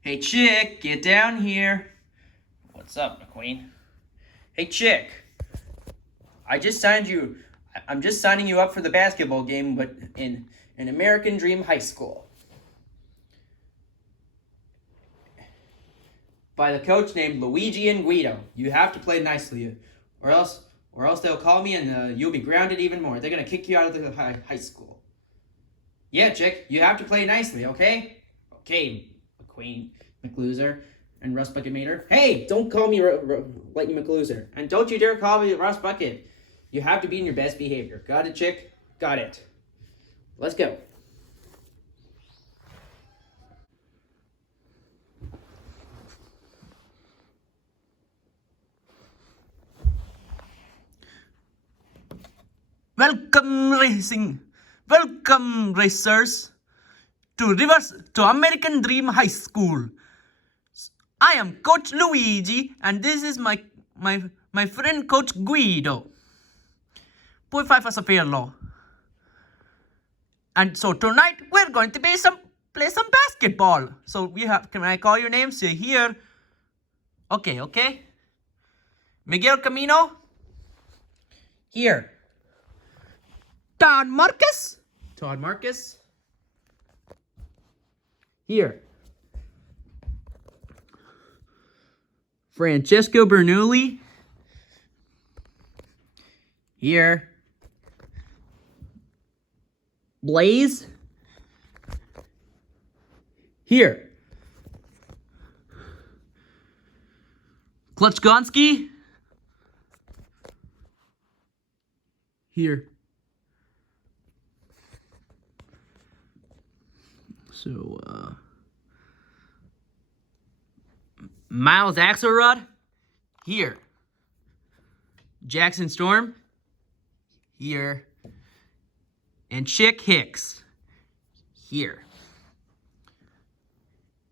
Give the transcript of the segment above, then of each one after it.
Hey, chick, get down here. What's up, McQueen? Hey, chick. I'm just signing you up for the basketball game, but in an American Dream High School. By the coach named Luigi and Guido. You have to play nicely, or else they'll call me and you'll be grounded even more. They're gonna kick you out of the high school. Yeah, chick, you have to play nicely, okay? Okay, McQueen, McLoser, and Russ Bucket Mater. Hey, don't call me Lightning McLoser, and don't you dare call me Russ Bucket. You have to be in your best behavior. Got it, chick? Got it. Let's go. Welcome racers to American Dream High School. I am Coach Luigi and this is my friend Coach Guido. 0.5 as a fair law. And so tonight we're going to play some basketball. So can I call your names? You're here. Okay. Miguel Camino. Here. Todd Marcus. Here. Francesco Bernoulli. Here. Blaze. Here. Klutchgonski. Here. So, Miles Axelrod. Here. Jackson Storm. Here. And Chick Hicks. Here.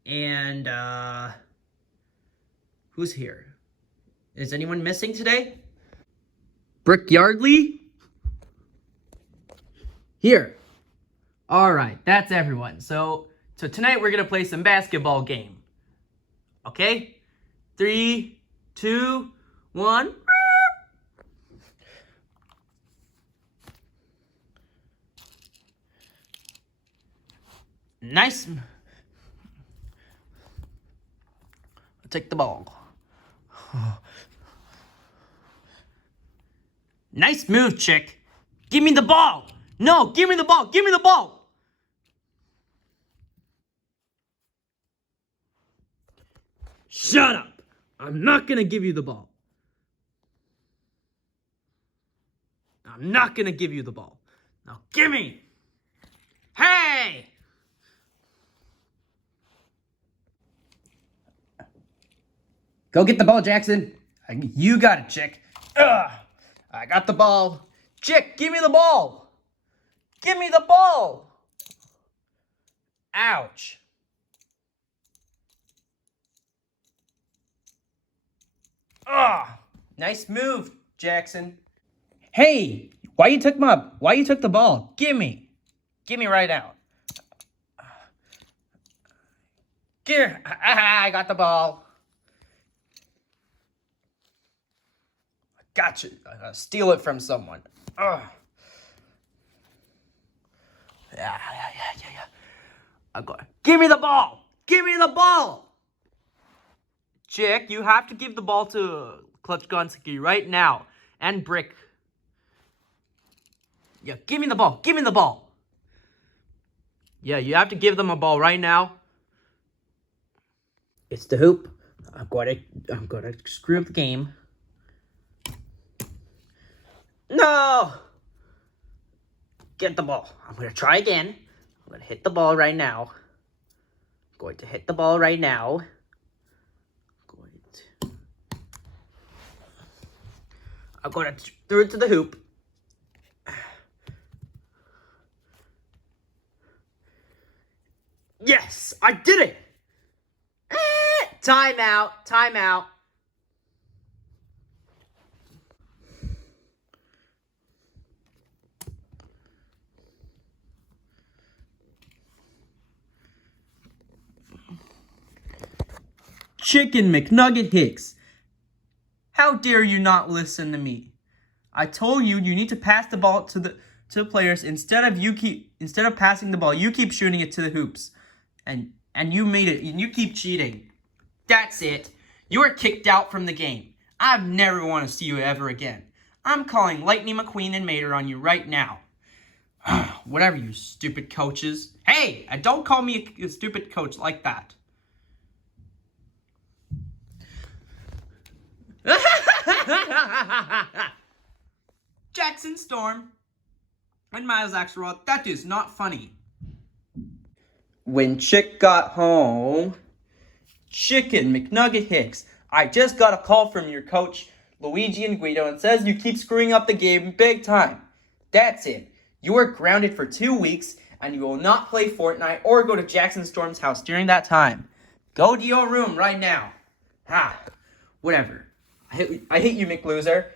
And, who's here? Is anyone missing today? Brick Yardley. Here. All right, that's everyone. So tonight we're going to play some basketball game. Okay? 3, 2, 1. Nice. I'll take the ball. Nice move, chick. Give me the ball. No, give me the ball. Give me the ball. Shut up. I'm not going to give you the ball. I'm not going to give you the ball. Now give me. Hey! Go get the ball, Jackson. You got it, chick. Ugh. I got the ball. Chick, give me the ball. Give me the ball. Ouch. Ugh. Nice move, Jackson. Hey, why you took the ball? Give me right now. Here, I got the ball. I got you. I gotta steal it from someone. Ugh. Yeah. I got it. Give me the ball. Give me the ball. Chick, you have to give the ball to Klutchgonski right now. And Brick. Yeah, give me the ball. Give me the ball. Yeah, you have to give them a ball right now. It's the hoop. I'm gonna screw up the game. No! Get the ball. I'm gonna try again. I'm gonna hit the ball right now. I'm gonna throw it to the hoop. Yes, I did it. Timeout. Chicken McNugget Hicks. How dare you not listen to me? I told you need to pass the ball to the players instead of passing the ball. You keep shooting it to the hoops. And you made it. And you keep cheating. That's it. You are kicked out from the game. I never want to see you ever again. I'm calling Lightning McQueen and Mater on you right now. Whatever, you stupid coaches. Hey, don't call me a stupid coach like that. Jackson Storm and Miles Axelrod, that is not funny. When Chick got home, Chicken McNugget Hicks, I just got a call from your coach, Luigi and Guido, and says you keep screwing up the game big time. That's it. You are grounded for 2 weeks, and you will not play Fortnite or go to Jackson Storm's house during that time. Go to your room right now. Whatever. I hate you, McLoser.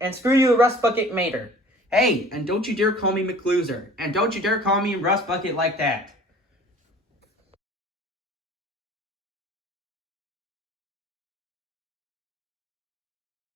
And screw you, Rust Bucket Mater. Hey, and don't you dare call me McLoser. And don't you dare call me Rust Bucket like that.